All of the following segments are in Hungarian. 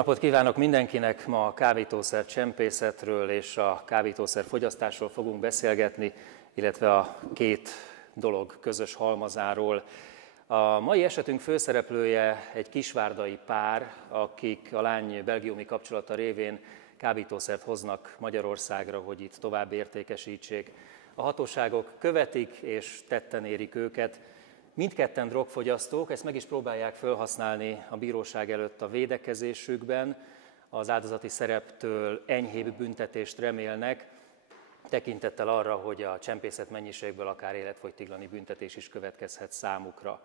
napot kívánok mindenkinek! Ma a kábítószer csempészetről és a kábítószer fogyasztásról fogunk beszélgetni, illetve a két dolog közös halmazáról. A mai esetünk főszereplője egy kisvárdai pár, akik a lány belgiumi kapcsolata révén kábítószert hoznak Magyarországra, hogy itt tovább értékesítsék. A hatóságok követik és tetten érik őket. Mindketten drogfogyasztók, ezt meg is próbálják felhasználni a bíróság előtt a védekezésükben, az áldozati szereptől enyhébb büntetést remélnek, tekintettel arra, hogy a csempészet mennyiségből akár életfogytiglani büntetés is következhet számukra.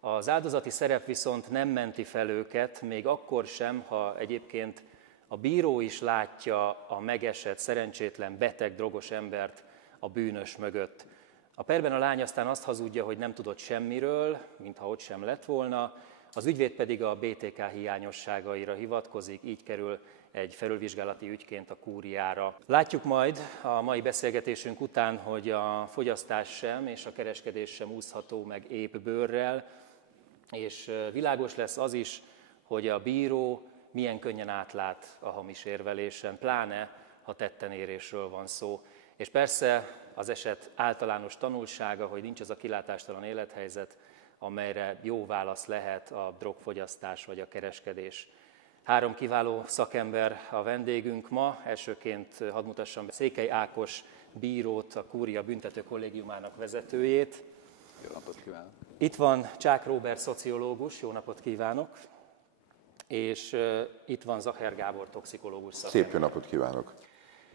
Az áldozati szerep viszont nem menti fel őket, még akkor sem, ha egyébként a bíró is látja a megesett, szerencsétlen, beteg, drogos embert a bűnös mögött. A perben a lány aztán azt hazudja, hogy nem tudott semmiről, mintha ott sem lett volna, az ügyvéd pedig a BTK hiányosságaira hivatkozik, így kerül egy felülvizsgálati ügyként a kúriára. Látjuk majd a mai beszélgetésünk után, hogy a fogyasztás sem és a kereskedés sem úszható meg épp bőrrel, és világos lesz az is, hogy a bíró milyen könnyen átlát a hamis érvelésen, pláne ha tettenérésről van szó. És persze az eset általános tanulsága, hogy nincs az a kilátástalan élethelyzet, amelyre jó válasz lehet a drogfogyasztás vagy a kereskedés. 3 kiváló szakember a vendégünk ma. Elsőként hadd mutassam be Székely Ákos bírót, a Kúria Büntető Kollégiumának vezetőjét. Jó napot kívánok! Itt van Csák Róbert szociológus, jó napot kívánok! És itt van Zacher Gábor toxikológus szakember. Szép jó napot kívánok!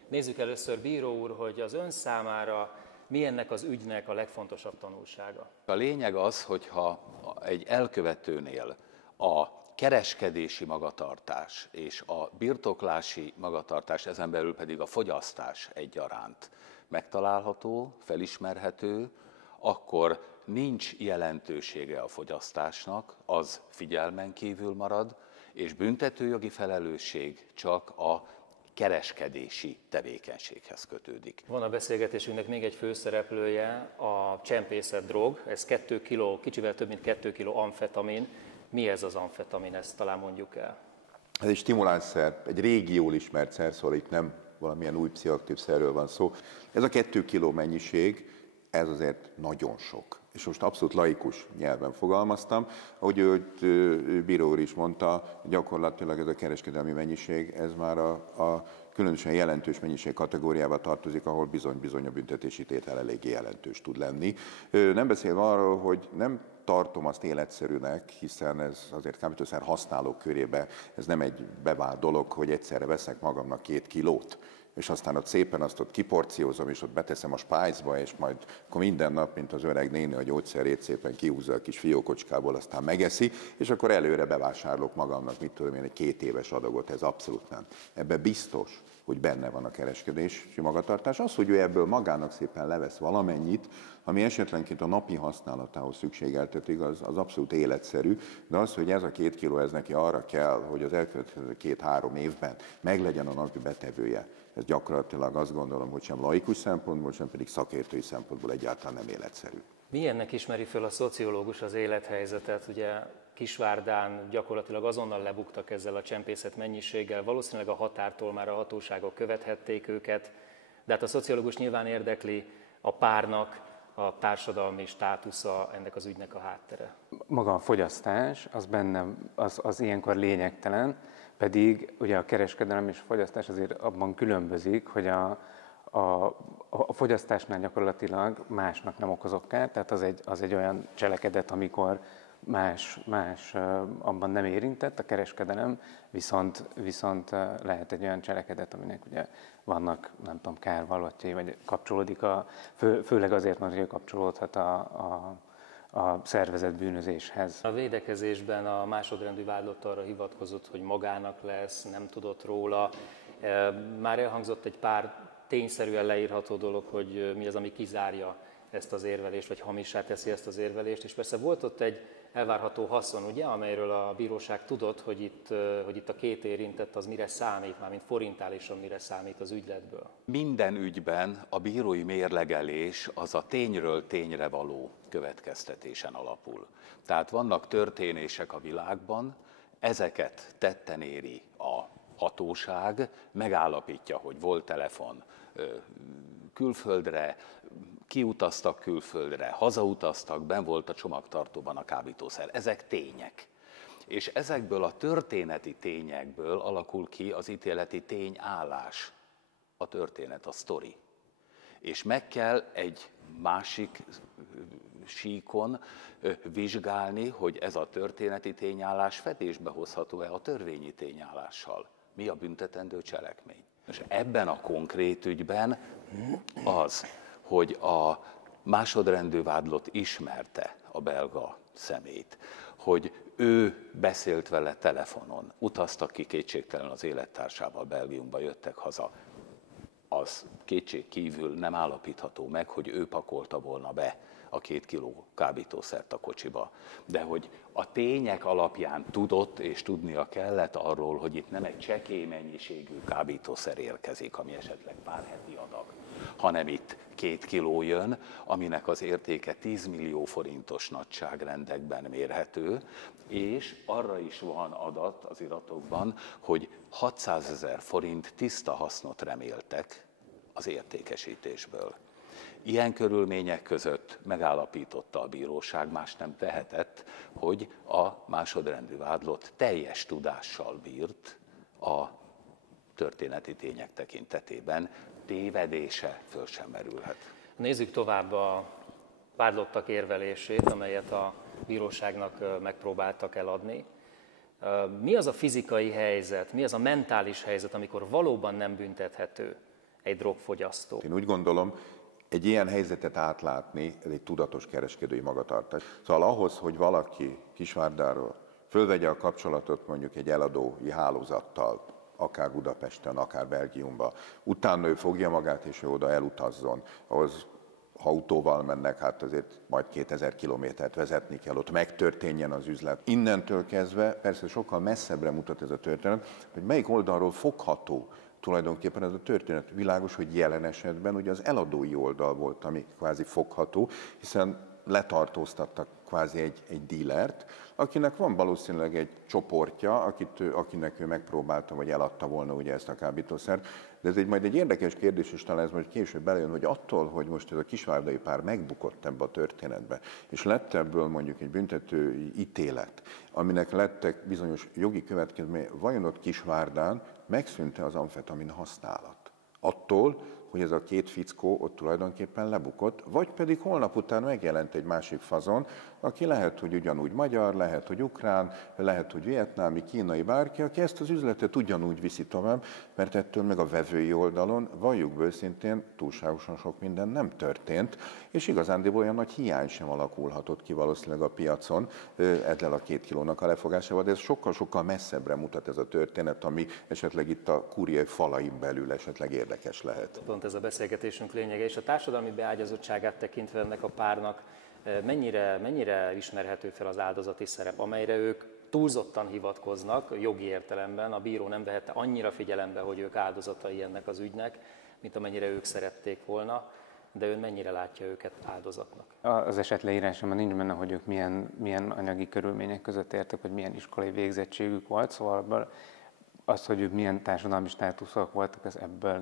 Nézzük először, bíró úr, hogy az ön számára mi ennek az ügynek a legfontosabb tanulsága? A lényeg az, hogyha egy elkövetőnél a kereskedési magatartás és a birtoklási magatartás, ezen belül pedig a fogyasztás egyaránt megtalálható, felismerhető, akkor nincs jelentősége a fogyasztásnak, az figyelmen kívül marad, és büntetőjogi felelősség csak a kereskedési tevékenységhez kötődik. Van a beszélgetésünknek még egy főszereplője, a csempészet drog, ez 2 kg, kicsivel több mint 2 kg amfetamin. Mi ez az amfetamin, ezt talán mondjuk el? Ez egy stimulánsszer, egy régi jól ismert szer, szóval itt nem valamilyen új pszichoaktív szerről van szó. Ez a 2 kg mennyiség, ez azért nagyon sok. És most abszolút laikus nyelven fogalmaztam, ahogy bíró úr is mondta, gyakorlatilag ez a kereskedelmi mennyiség, ez már a különösen jelentős mennyiség kategóriába tartozik, ahol bizony a büntetési tétel eléggé jelentős tud lenni. Nem beszélve arról, hogy nem tartom azt életszerűnek, hiszen ez azért kábítószer használók körében ez nem egy bevált dolog, hogy egyszerre veszek magamnak 2 kilót, és aztán ott szépen azt ott kiporciózom, és ott beteszem a spájzba, és majd akkor minden nap, mint az öreg néni, a gyógyszerét szépen kihúzza a kis fiókocskából, aztán megeszi, és akkor előre bevásárolok magamnak, mit tudom én, egy 2 éves adagot, ez abszolút nem. Ebben biztos, hogy benne van a kereskedési magatartás. Az, hogy ő ebből magának szépen levesz valamennyit, ami esetlenként a napi használatához szükségeltetik, az abszolút életszerű, de az, hogy ez a 2 kiló, ez neki arra kell, hogy az elkövetkező 2-3 évben meglegyen a napi betevője. Ez gyakorlatilag azt gondolom, hogy sem laikus szempontból, sem pedig szakértői szempontból egyáltalán nem életszerű. Milyennek ismeri föl a szociológus az élethelyzetet? Ugye Kisvárdán gyakorlatilag azonnal lebuktak ezzel a csempészet mennyiséggel, valószínűleg a határtól már a hatóságok követhették őket, de hát a szociológus nyilván érdekli a párnak a társadalmi státusza, ennek az ügynek a háttere. Maga a fogyasztás, az ilyenkor lényegtelen, pedig ugye a kereskedelem és a fogyasztás azért abban különbözik, hogy a fogyasztásnál gyakorlatilag másnak nem okozok kárt, tehát az egy olyan cselekedet, amikor más abban nem érintett, a kereskedelem viszont lehet egy olyan cselekedet, aminek ugye vannak, nem tudom, kárvallottjai, vagy kapcsolódik, főleg azért, mert kapcsolódhat a szervezett bűnözéshez. A védekezésben a másodrendű vádlott arra hivatkozott, hogy magának lesz, nem tudott róla. Már elhangzott egy pár tényszerűen leírható dolog, hogy mi az, ami kizárja ezt az érvelést, vagy hamissá teszi ezt az érvelést, és persze volt ott egy elvárható haszon, ugye, amelyről a bíróság tudott, hogy itt a 2 érintett az mire számít, mármint forintálisan mire számít az ügyletből. Minden ügyben a bírói mérlegelés az a tényről tényre való következtetésen alapul. Tehát vannak történések a világban, ezeket tetten éri a hatóság, megállapítja, hogy volt telefon külföldre, kiutaztak külföldre, hazautaztak, benn volt a csomagtartóban a kábítószer. Ezek tények. És ezekből a történeti tényekből alakul ki az ítéleti tényállás, a történet, a sztori. És meg kell egy másik síkon vizsgálni, hogy ez a történeti tényállás fedésbe hozható-e a törvényi tényállással. Mi a büntetendő cselekmény? És ebben a konkrét ügyben az, hogy a másodrendű vádlott ismerte a belga személyt, hogy ő beszélt vele telefonon, utaztak ki kétségtelen az élettársával Belgiumba, jöttek haza, az kétség kívül nem állapítható meg, hogy ő pakolta volna be a 2 kiló kábítószert a kocsiba. De hogy a tények alapján tudott és tudnia kellett arról, hogy itt nem egy csekély mennyiségű kábítószer érkezik, ami esetleg pár heti adag, hanem itt 2 kiló jön, aminek az értéke 10 millió forintos nagyságrendekben mérhető, és arra is van adat az iratokban, hogy 600 000 forint tiszta hasznot reméltek az értékesítésből. Ilyen körülmények között megállapította a bíróság, más nem tehetett, hogy a másodrendű vádlott teljes tudással bírt a történeti tények tekintetében, tévedése föl sem merülhet. Nézzük tovább a vádlottak érvelését, amelyet a bíróságnak megpróbáltak eladni. Mi az a fizikai helyzet, mi az a mentális helyzet, amikor valóban nem büntethető egy drogfogyasztó? Én úgy gondolom, egy ilyen helyzetet átlátni, ez egy tudatos kereskedői magatartás. Szóval ahhoz, hogy valaki Kisvárdáról fölvegye a kapcsolatot mondjuk egy eladói hálózattal, akár Budapesten, akár Belgiumban, utána ő fogja magát és ő oda elutazzon, ahhoz ha autóval mennek, hát azért majd 2000 kilométert vezetni kell, ott megtörténjen az üzlet. Innentől kezdve persze sokkal messzebbre mutat ez a történet, hogy melyik oldalról fogható tulajdonképpen ez a történet. Világos, hogy jelen esetben ugye az eladói oldal volt, ami kvázi fogható, hiszen letartóztattak kvázi egy dílert, akinek van valószínűleg egy csoportja, akinek ő megpróbálta, vagy eladta volna ugye ezt a kábítószert. De ez majd egy érdekes kérdés is, talán ez majd később belejön, hogy attól, hogy most ez a kisvárdai pár megbukott ebbe a történetbe, és lett ebből mondjuk egy büntető ítélet, aminek lettek bizonyos jogi következményei, vajon ott Kisvárdán megszűnte az amfetamin használat? Attól, hogy ez a 2 fickó ott tulajdonképpen lebukott, vagy pedig holnap után megjelent egy másik fazon, aki lehet, hogy ugyanúgy magyar, lehet, hogy ukrán, lehet, hogy vietnámi, kínai, bárki, aki ezt az üzletet ugyanúgy viszi tovább, mert ettől meg a vevői oldalon, valljuk be őszintén, túlságosan sok minden nem történt, és igazándiból olyan nagy hiány sem alakulhatott ki valószínűleg a piacon ezzel a 2 kilónak a lefogásával, de ez sokkal-sokkal messzebbre mutat ez a történet, ami esetleg itt a Kurier falain belül esetleg érdekes lehet. Pont ez a beszélgetésünk lényege, és a társadalmi beágyazottságát tekintve ennek a párnak mennyire ismerhető fel az áldozati szerep, amelyre ők túlzottan hivatkoznak jogi értelemben, a bíró nem vehette annyira figyelembe, hogy ők áldozatai ennek az ügynek, mint amennyire ők szerették volna, de ön mennyire látja őket áldozatnak? Az eset leírásában nincs benne, hogy ők milyen anyagi körülmények között értek, vagy milyen iskolai végzettségük volt, szóval az, hogy ők milyen társadalmi státuszok voltak, ez ebből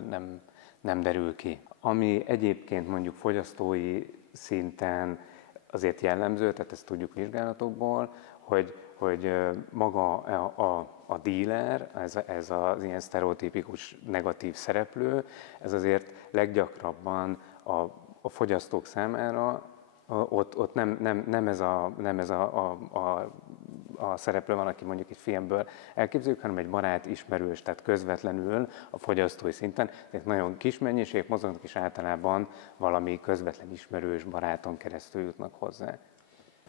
nem derül ki. Ami egyébként mondjuk fogyasztói szinten azért jellemző, tehát ezt tudjuk vizsgálatokból, hogy maga a díler, ez az ilyen sztereotipikus negatív szereplő, ez azért leggyakrabban a fogyasztók számára ott nem ez a szereplő van, aki mondjuk egy filmből elképzeljük, hanem egy barát, ismerős, tehát közvetlenül a fogyasztói szinten. Tehát nagyon kis mennyiség mozognak, és általában valami közvetlen ismerős baráton keresztül jutnak hozzá.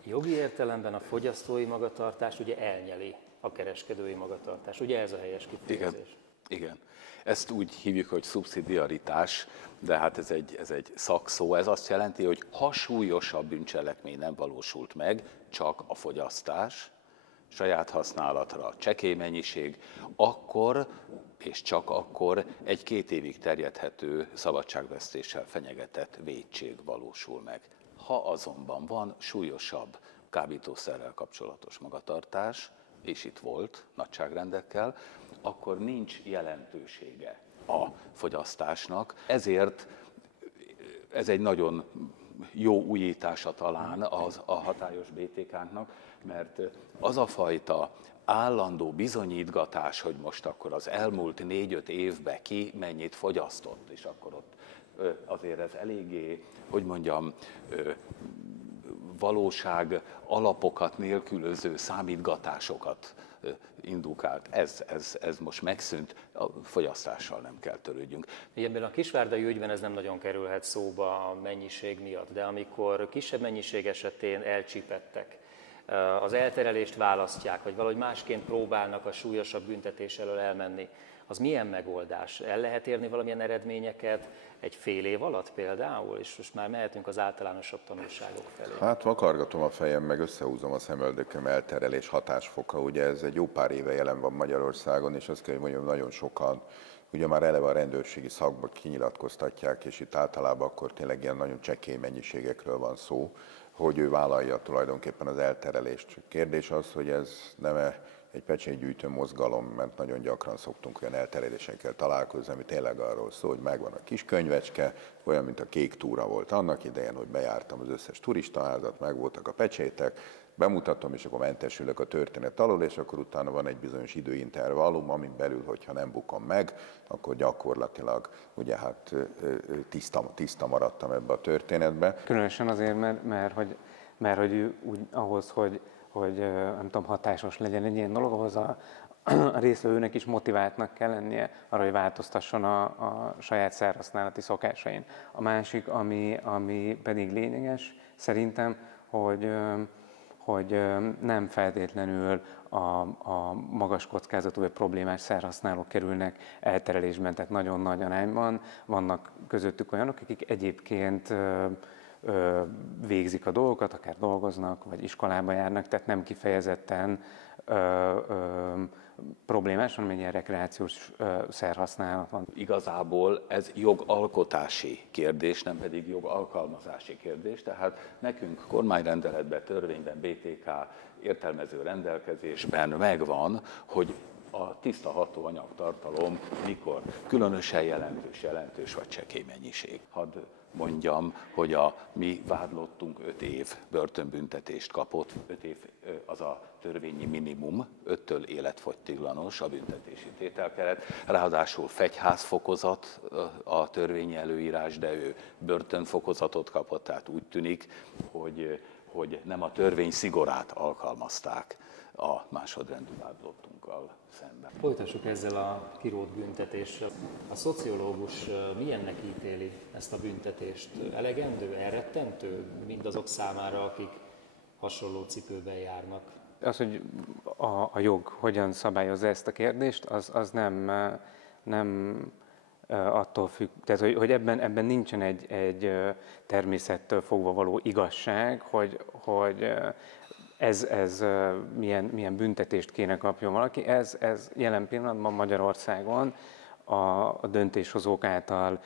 Jogi értelemben a fogyasztói magatartás ugye elnyeli a kereskedői magatartás. Ugye ez a helyes kifejezés? Igen. Ezt úgy hívjuk, hogy szubszidiaritás, de hát ez egy szakszó. Ez azt jelenti, hogy ha súlyosabb bűncselekmény nem valósult meg, csak a fogyasztás, saját használatra csekély mennyiség, akkor és csak akkor egy 2 évig terjedhető szabadságvesztéssel fenyegetett vétség valósul meg. Ha azonban van súlyosabb kábítószerrel kapcsolatos magatartás, és itt volt nagyságrendekkel, akkor nincs jelentősége a fogyasztásnak. Ezért ez egy nagyon jó újítása talán a hatályos BTK-knak, mert az a fajta állandó bizonyítgatás, hogy most akkor az elmúlt 4-5 évben ki mennyit fogyasztott, és akkor ott azért ez eléggé, hogy mondjam, valóság alapokat nélkülöző számítgatásokat indukált. Ez most megszűnt, a fogyasztással nem kell törődjünk. Ebben a kisvárdai ügyben ez nem nagyon kerülhet szóba a mennyiség miatt, de amikor kisebb mennyiség esetén elcsípettek, az elterelést választják, vagy valahogy másként próbálnak a súlyosabb büntetés elől elmenni, az milyen megoldás? El lehet érni valamilyen eredményeket egy fél év alatt például, és most már mehetünk az általánosabb tanulságok felé? Hát vakargatom a fejem, meg összehúzom a szemöldököm, elterelés hatásfoka. Ugye ez egy jó pár éve jelen van Magyarországon, és azt kell, hogy mondjam, nagyon sokan ugye már eleve a rendőrségi szakban kinyilatkoztatják, és itt általában akkor tényleg ilyen nagyon csekély mennyiségekről van szó, hogy ő vállalja tulajdonképpen az elterelést. Kérdés az, hogy ez nem egy pecsétgyűjtő mozgalom, mert nagyon gyakran szoktunk olyan elterelésekkel találkozni, ami tényleg arról szól, hogy megvan a kis könyvecske, olyan, mint a Kék túra volt annak idején, hogy bejártam az összes turistaházat, megvoltak a pecsétek, bemutatom, és akkor mentesülök a történet alól, és akkor utána van egy bizonyos időintervallum, amin belül, hogyha nem bukom meg, akkor gyakorlatilag ugye hát tiszta maradtam ebbe a történetbe. Különösen azért, mert hogy úgy ahhoz, hogy nem tudom, hatásos legyen egy ilyen dolog, ahhoz a résztvevőnek is motiváltnak kell lennie arra, hogy változtasson a saját szerhasználati szokásain. A másik, ami pedig lényeges szerintem, hogy nem feltétlenül a magas kockázatú vagy problémás szerhasználók kerülnek elterelésben, tehát nagyon nagy arányban vannak közöttük olyanok, akik egyébként végzik a dolgokat, akár dolgoznak, vagy iskolába járnak, tehát nem kifejezetten problémás, hanem egy ilyen rekreációs szerhasználat van. Igazából ez jogalkotási kérdés, nem pedig jogalkalmazási kérdés, tehát nekünk kormányrendeletben, törvényben, BTK értelmező rendelkezésben megvan, hogy a tiszta hatóanyagtartalom mikor különösen jelentős vagy csekély mennyiség. Hadd mondjam, hogy a mi vádlottunk 5 év börtönbüntetést kapott, 5 év az a törvényi minimum, 5-től életfogytiglanos a büntetési tételkeret, ráadásul fegyházfokozat a törvényi előírás, de ő börtönfokozatot kapott, tehát úgy tűnik, hogy nem a törvény szigorát alkalmazták a másodrendű vádlottunkkal szemben. Folytassuk ezzel a kirótt büntetéssel. A szociológus milyennek ítéli ezt a büntetést? Elegendő, elrettentő mindazok számára, akik hasonló cipőben járnak? Az, hogy a jog hogyan szabályozza ezt a kérdést, az nem attól függ, tehát hogy ebben nincsen egy természettől fogva való igazság, hogy ez milyen büntetést kéne kapjon valaki. Ez jelen pillanatban Magyarországon a döntéshozók által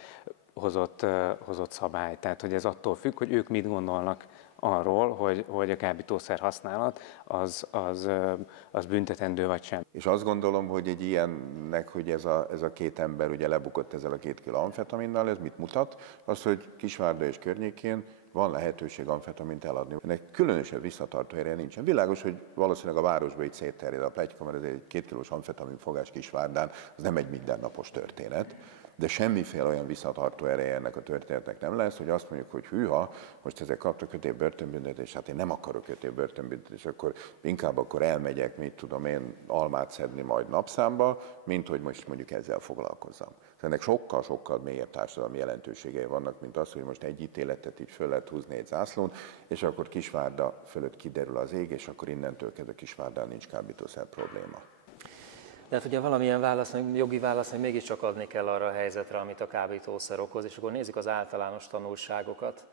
hozott szabály. Tehát, hogy ez attól függ, hogy ők mit gondolnak arról, hogy a kábítószer használat az büntetendő vagy sem. És azt gondolom, hogy egy ilyennek, hogy ez a két ember ugye lebukott ezzel a 2 kg amfetaminnal, ez mit mutat? Az, hogy Kisvárda és környékén van lehetőség amfetamint eladni. Ennek különösebb visszatartó ereje nincsen. Világos, hogy valószínűleg a városba így szétterjed a pletyka, mert ez egy 2 kilós amfetamin fogás Kisvárdán, az nem egy mindennapos történet. De semmiféle olyan visszatartó ereje ennek a történetnek nem lesz, hogy azt mondjuk, hogy hűha, most ezek kaptak 5 év börtönbüntetést, hát én nem akarok 5 év börtönbüntetést, akkor inkább akkor elmegyek, mit tudom én, almát szedni majd napszámba, mint hogy most mondjuk ezzel foglalkozzam. Ennek sokkal-sokkal mélyebb társadalmi jelentőségei vannak, mint az, hogy most egy ítéletet így föl lehet húzni egy zászlón, és akkor Kisvárda fölött kiderül az ég, és akkor innentől kezdve Kisvárdán nincs kábítószer probléma. De hát ugye valamilyen válasz, jogi válasz, hogy mégiscsak adni kell arra a helyzetre, amit a kábítószer okoz, és akkor nézzük az általános tanulságokat,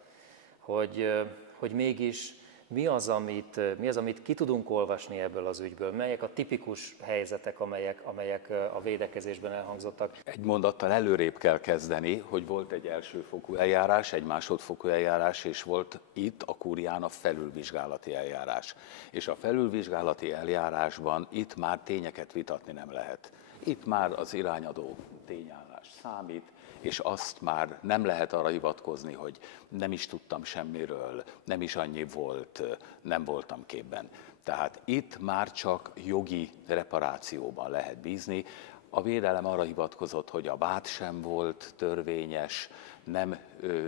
hogy mégis Mi az, amit ki tudunk olvasni ebből az ügyből? Melyek a tipikus helyzetek, amelyek a védekezésben elhangzottak? Egy mondattal előrébb kell kezdeni, hogy volt egy elsőfokú eljárás, egy másodfokú eljárás, és volt itt a kúrián a felülvizsgálati eljárás. És a felülvizsgálati eljárásban itt már tényeket vitatni nem lehet. Itt már az irányadó tényállás számít, és azt már nem lehet arra hivatkozni, hogy nem is tudtam semmiről, nem is annyi volt, nem voltam képben. Tehát itt már csak jogi reparációban lehet bízni. A védelem arra hivatkozott, hogy a vád sem volt törvényes, nem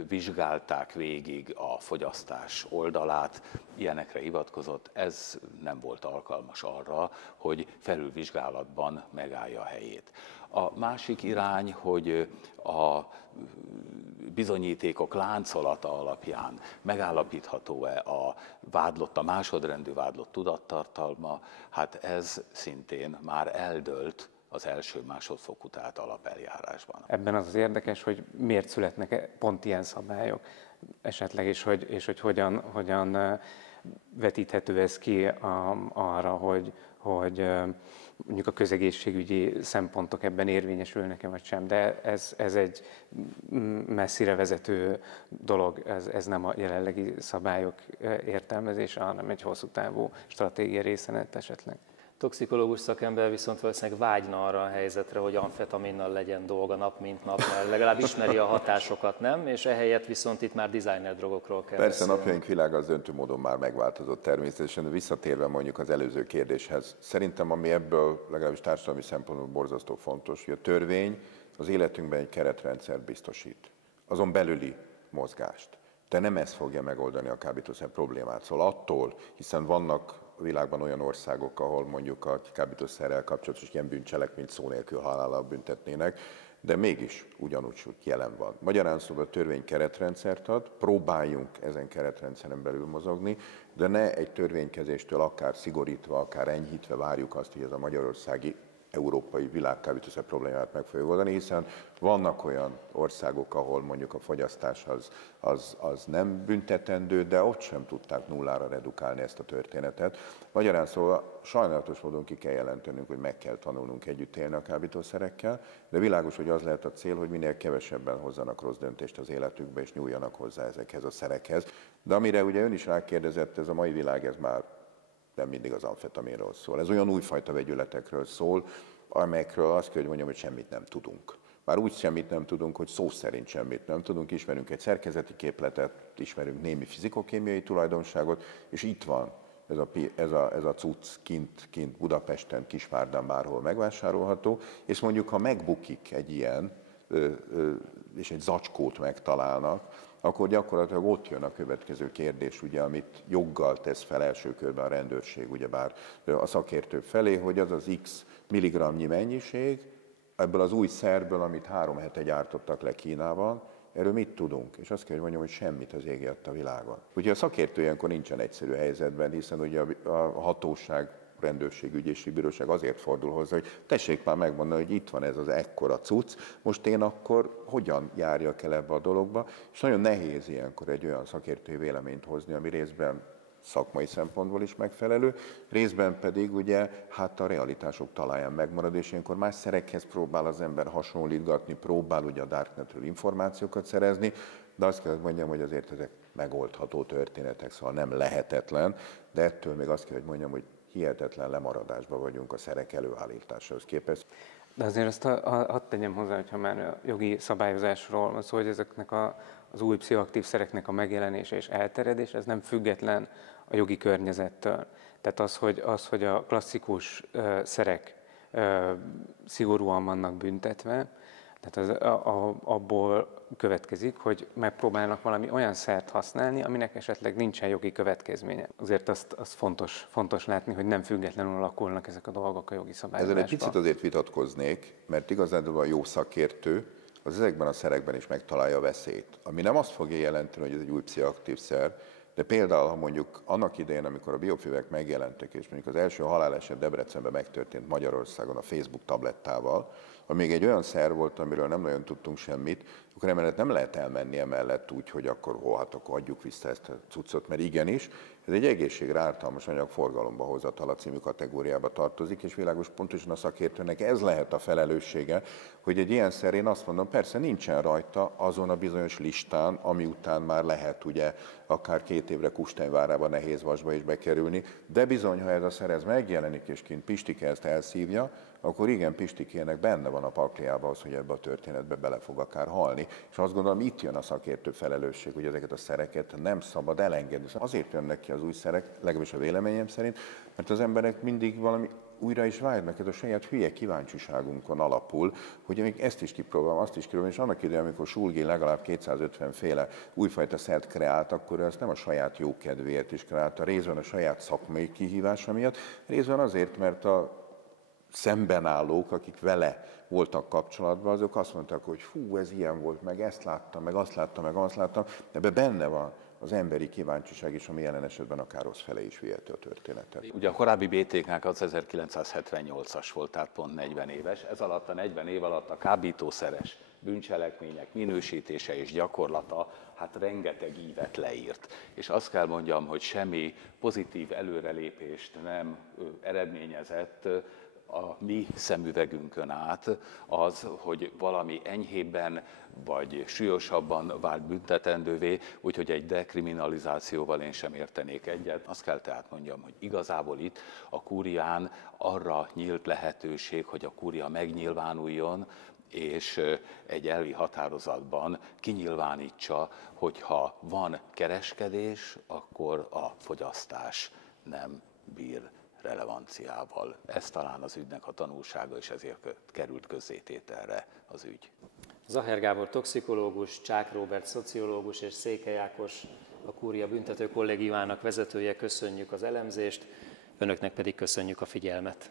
vizsgálták végig a fogyasztás oldalát, ilyenekre hivatkozott, ez nem volt alkalmas arra, hogy felülvizsgálatban megállja a helyét. A másik irány, hogy a bizonyítékok láncolata alapján megállapítható-e a vádlott, a másodrendű vádlott tudattartalma, hát ez szintén már eldőlt az első-másodfokú, tehát alapeljárásban. Ebben az érdekes, hogy miért születnek pont ilyen szabályok esetleg, és hogy hogyan vetíthető ez ki arra, hogy mondjuk a közegészségügyi szempontok ebben érvényesülnek-e vagy sem, de ez egy messzire vezető dolog, ez nem a jelenlegi szabályok értelmezése, hanem egy hosszú távú stratégia része esetleg. Toxikológus szakember viszont valószínűleg vágyna arra a helyzetre, hogy amfetaminnal legyen dolga nap mint nap, mert legalább ismeri a hatásokat, nem? És ehelyett viszont itt már designer drogokról kell Persze, beszélni. napjaink világa az döntő módon már megváltozott természetesen, de visszatérve mondjuk az előző kérdéshez, szerintem ami ebből legalábbis társadalmi szempontból borzasztó fontos, hogy a törvény az életünkben egy keretrendszert biztosít, azon belüli mozgást. De nem ez fogja megoldani a kábítószer problémát. Szóval attól, hiszen vannak a világban olyan országok, ahol mondjuk a kábítószerrel kapcsolatos ilyen bűncselekményt szó nélkül halállal büntetnének, de mégis ugyanúgy jelen van. Magyarán szóval a törvény keretrendszert ad, próbáljunk ezen keretrendszeren belül mozogni, de ne egy törvénykezéstől akár szigorítva, akár enyhítve várjuk azt, hogy ez a magyarországi európai világkábítószer problémát meg fogja oldani, hiszen vannak olyan országok, ahol mondjuk a fogyasztás az nem büntetendő, de ott sem tudták nullára redukálni ezt a történetet. Magyarán szóval sajnálatos módon ki kell jelentenünk, hogy meg kell tanulnunk együtt élni a kábítószerekkel, de világos, hogy az lehet a cél, hogy minél kevesebben hozzanak rossz döntést az életükbe, és nyúljanak hozzá ezekhez a szerekhez. De amire ugye ön is rákérdezett, ez a mai világ, ez már nem mindig az amfetaminról szól. Ez olyan újfajta vegyületekről szól, amelyekről azt kell, hogy mondjam, hogy semmit nem tudunk. Már úgy semmit nem tudunk, hogy szó szerint semmit nem tudunk, ismerünk egy szerkezeti képletet, ismerünk némi fizikokémiai tulajdonságot, és itt van ez a cucc kint Budapesten, Kisvárdán, bárhol megvásárolható, és mondjuk, ha megbukik egy ilyen, és egy zacskót megtalálnak, akkor gyakorlatilag ott jön a következő kérdés, ugye, amit joggal tesz fel első körben a rendőrség, ugyebár a szakértők felé, hogy az az X milligramnyi mennyiség, ebből az új szerből, amit 3 hete gyártottak le Kínában, erről mit tudunk? És azt kell, hogy mondjam, hogy semmit az ég a világon. Ugye a szakértő ilyenkor nincsen egyszerű helyzetben, hiszen ugye a hatóság, rendőrség, ügyészségi bíróság azért fordul hozzá, hogy tessék már megmondani, hogy itt van ez az ekkora cucc, most én akkor hogyan járjak el ebbe a dologba, és nagyon nehéz ilyenkor egy olyan szakértői véleményt hozni, ami részben szakmai szempontból is megfelelő, részben pedig ugye hát a realitások talaján megmarad, és ilyenkor más szerekhez próbál az ember hasonlítgatni, próbál ugye a Darknetről információkat szerezni, de azt kell, hogy mondjam, hogy azért ezek megoldható történetek, szóval nem lehetetlen, de ettől még azt kell, hogy mondjam, hogy hihetetlen lemaradásban vagyunk a szerek előállításához képest. De azért azt hadd tegyem hozzá, hogyha már a jogi szabályozásról van szó, hogy ezeknek az új pszichoaktív szereknek a megjelenése és elterjedése, ez nem független a jogi környezettől. Tehát az, hogy a klasszikus szerek szigorúan vannak büntetve, tehát abból következik, hogy megpróbálnak valami olyan szert használni, aminek esetleg nincsen jogi következménye. Azért azt fontos látni, hogy nem függetlenül alakulnak ezek a dolgok a jogi szabályozásban. Ezen egy picit azért vitatkoznék, mert igazából a jó szakértő az ezekben a szerekben is megtalálja a veszélyt. Ami nem azt fogja jelenteni, hogy ez egy új pszichoaktív szer, de például, ha mondjuk annak idején, amikor a biofűvek megjelentek, és mondjuk az első haláleset Debrecenben megtörtént Magyarországon a Facebook tablettával, ami még egy olyan szer volt, amiről nem nagyon tudtunk semmit, akkor emellett nem lehet elmenni emellett úgy, hogy akkor hát akkor adjuk vissza ezt a cuccot, mert igenis, ez egy egészségre ártalmas anyag forgalomba hozatala című kategóriába tartozik, és világos pontosan a szakértőnek ez lehet a felelőssége, hogy egy ilyen szer, én azt mondom, persze nincsen rajta azon a bizonyos listán, ami után már lehet ugye akár 2 évre Kusteinvárába, Nehézvasba is bekerülni, de bizony, ha ez a szer megjelenik, és kint Pistike ezt elszívja, akkor igen, Pistikének benne van a pakliában az, hogy ebbe a történetbe bele fog akár halni. És azt gondolom, itt jön a szakértő felelősség, hogy ezeket a szereket nem szabad elengedni. Azért jönnek ki az új szerek, legalábbis a véleményem szerint, mert az emberek mindig valami újra is vágynak, ez a saját hülye kíváncsiságunkon alapul, hogy még ezt is kipróbálom, azt is kipróbálom, és annak idején, amikor Sulgin legalább 250 féle újfajta szert kreált, akkor ezt nem a saját jókedvéért is kreálta, részben a saját szakmai kihívása miatt, részben azért, mert a szemben állók, akik vele voltak kapcsolatban, azok azt mondták, hogy fú, ez ilyen volt, meg ezt láttam, meg azt láttam, meg azt láttam. Ebben benne van az emberi kíváncsiság is, ami jelen esetben akár rossz fele is viheti a történetet. Ugye a korábbi BTK-nk az 1978-as volt, tehát pont 40 éves. Ez alatt a 40 év alatt a kábítószeres bűncselekmények minősítése és gyakorlata hát rengeteg ívet leírt. És azt kell mondjam, hogy semmi pozitív előrelépést nem eredményezett a mi szemüvegünkön át az, hogy valami enyhébben vagy súlyosabban vált büntetendővé, úgyhogy egy dekriminalizációval én sem értenék egyet. Azt kell tehát mondjam, hogy igazából itt a kúrián arra nyílt lehetőség, hogy a kúria megnyilvánuljon, és egy elvi határozatban kinyilvánítsa, hogy ha van kereskedés, akkor a fogyasztás nem bír relevanciával. Ez talán az ügynek a tanulsága, és ezért került közzétételre az ügy. Zaher Gábor toxikológus, Csák Róbert szociológus és Székely Ákos, a Kúria büntető kollégiumának vezetője, köszönjük az elemzést, önöknek pedig köszönjük a figyelmet.